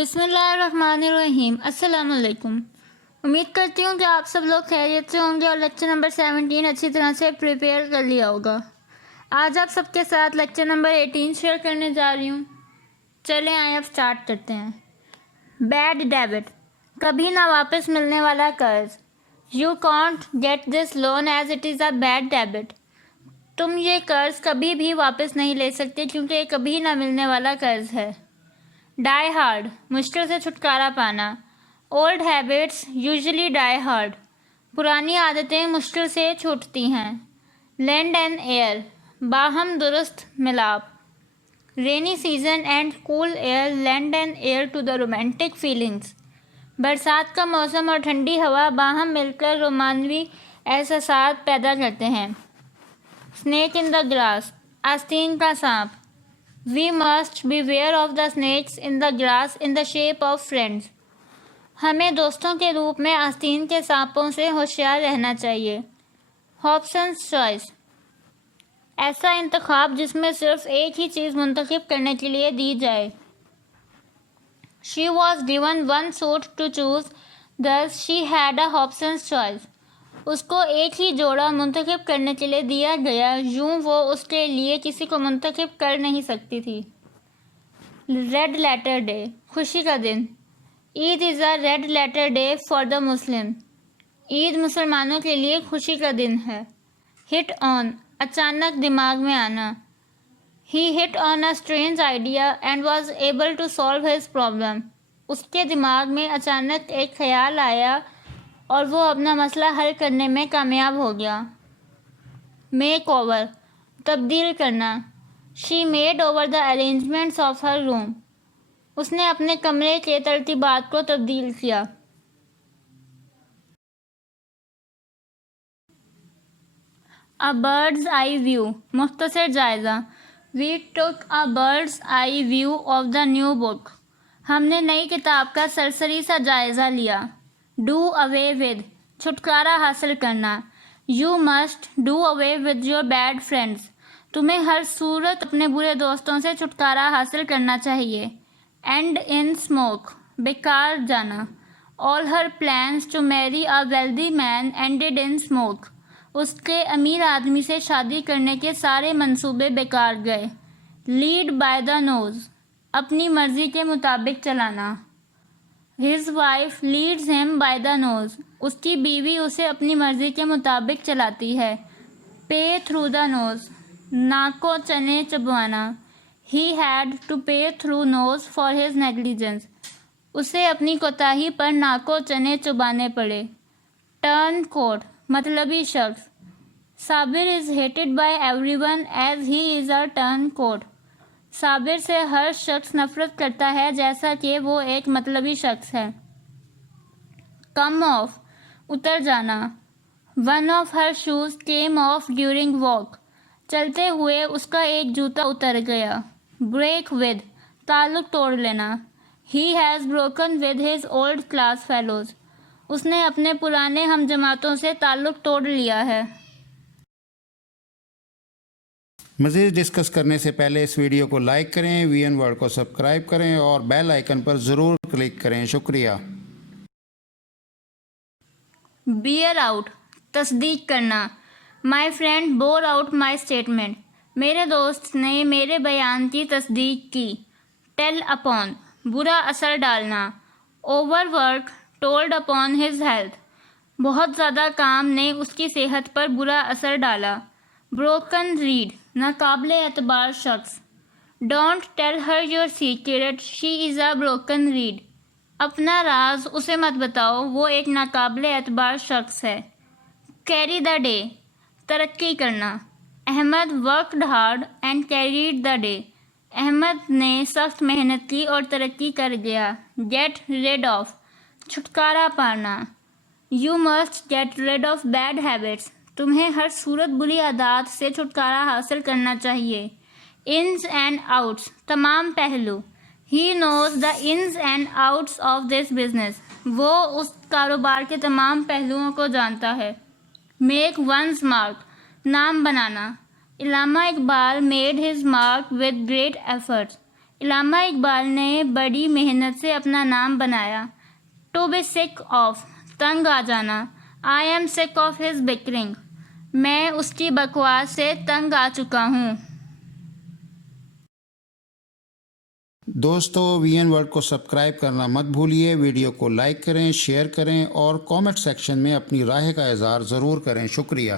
بسم اللہ الرحمن الرحیم۔ السلام علیکم۔ امید کرتی ہوں کہ آپ سب لوگ خیریت سے ہوں گے اور لیکچر نمبر 17 اچھی طرح سے پریپیئر کر لیا ہوگا۔ آج آپ سب کے ساتھ لیکچر نمبر 18 شیئر کرنے جا رہی ہوں۔ چلیں آئیں اب سٹارٹ کرتے ہیں۔ بیڈ ڈیبٹ، کبھی نہ واپس ملنے والا قرض۔ You can't get this loan as it is a bad ڈیبٹ۔ تم یہ قرض کبھی بھی واپس نہیں لے سکتے کیونکہ یہ کبھی نہ ملنے والا قرض ہے۔ ڈائی ہارڈ، مشکل سے چھٹکارا پانا۔ اولڈ ہیبٹس یوزلی ڈائی ہارڈ، پرانی عادتیں مشکل سے چھوٹتی ہیں۔ لینڈ اینڈ ایئر، باہم درست ملاپ۔ Rainy season and cool air land and air to the romantic feelings. برسات کا موسم اور ٹھنڈی ہوا باہم مل کر رومانوی احساسات پیدا کرتے ہیں۔ اسنیک ان دا گراس، آستین کا سانپ۔ We must beware of the snakes in the grass in the shape of friends۔ ہمیں دوستوں کے روپ میں آستین کے سانپوں سے ہوشیار رہنا چاہیے۔ ہابسن's choice، ایسا انتخاب جس میں صرف ایک ہی چیز منتخب کرنے کے لیے دی جائے۔ She was given one suit to choose, thus she had a Hobson's choice۔ اس کو ایک ہی جوڑا منتخب کرنے کے لیے دیا گیا، یوں وہ اس کے لیے کسی کو منتخب کر نہیں سکتی تھی۔ ریڈ لیٹر ڈے، خوشی کا دن۔ Eid is a red letter day for the Muslim. Eid مسلمانوں کے لیے خوشی کا دن ہے۔ ہٹ آن، اچانک دماغ میں آنا۔ He hit on a strange idea and was able to solve his problem. اس کے دماغ میں اچانک ایک خیال آیا اور وہ اپنا مسئلہ حل کرنے میں کامیاب ہو گیا۔ میک اوور، تبدیل کرنا۔ She made over the arrangements of her room. اس نے اپنے کمرے کے ترتیبات کو تبدیل کیا۔ A bird's eye view، مختصر جائزہ۔ We took a bird's eye view of the new book۔ ہم نے نئی کتاب کا سرسری سا جائزہ لیا۔ Do away with، چھٹکارا حاصل کرنا۔ You must do away with your bad friends۔ تمہیں ہر صورت اپنے برے دوستوں سے چھٹکارا حاصل کرنا چاہیے۔ End in smoke، بیکار جانا۔ All her plans to marry a wealthy man ended in smoke۔ اس کے امیر آدمی سے شادی کرنے کے سارے منصوبے بیکار گئے۔ Lead by the nose، اپنی مرضی کے مطابق چلانا۔ His wife leads him by the nose۔ اس کی بیوی اسے اپنی مرضی کے مطابق چلاتی ہے۔ Pay through the nose، ناک کو چنے چبوانا۔ He had to pay through nose for his negligence۔ اسے اپنی کوتاہی پر ناک کو چنے چبانے پڑے۔ Turn coat، مطلبی شخص۔ صابر is hated by everyone as he is a turncoat۔ صابر سے ہر شخص نفرت کرتا ہے جیسا کہ وہ ایک مطلبی شخص ہے۔ Come off، اتر جانا۔ One of her shoes came off during walk۔ چلتے ہوئے اس کا ایک جوتا اتر گیا۔ Break with، تعلق توڑ لینا۔ He has broken with his old class fellows۔ اس نے اپنے پرانے ہم جماعتوں سے تعلق توڑ لیا ہے۔ مزید ڈسکس کرنے سے پہلے اس ویڈیو کو لائک کریں، وی این ورڈ کو سبسکرائب کریں اور بیل آئیکن پر ضرور کلک کریں۔ شکریہ۔ بیئر آؤٹ، تصدیق کرنا۔ My friend bore out my statement. میرے دوست نے میرے بیان کی تصدیق کی۔ ٹیل اپون، برا اثر ڈالنا۔ Over work told upon his health. بہت زیادہ کام نے اس کی صحت پر برا اثر ڈالا۔ بروکن ریڈ، ناقابل اعتبار شخص۔ Don't tell her your secret, she is a broken reed. اپنا راز اسے مت بتاؤ، وہ ایک ناقابل اعتبار شخص ہے۔ کیری دا ڈے، ترقی کرنا۔ Ahmed worked hard and carried the day. Ahmed نے سخت محنت کی اور ترقی کر گیا۔ گیٹ ریڈ آف، چھٹکارا پانا۔ You must get rid off bad habits. تمہیں ہر صورت بری عادات سے چھٹکارا حاصل کرنا چاہیے۔ انز اینڈ آؤٹس، تمام پہلو۔ He knows the ins and outs of this business۔ وہ اس کاروبار کے تمام پہلوؤں کو جانتا ہے۔ Make one's mark، نام بنانا۔ علامہ Iqbal made his mark with great efforts۔ علامہ اقبال نے بڑی محنت سے اپنا نام بنایا. ٹو بی سک آف، تنگ آ جانا. آئی ایم سک آف ہز بکرنگ، میں اس کی بکواس سے تنگ آ چکا ہوں. دوستو وی این ورلڈ کو سبسکرائب کرنا مت بھولیے، ویڈیو کو لائک کریں، شیئر کریں اور کامنٹ سیکشن میں اپنی رائے کا اظہار ضرور کریں. شکریہ.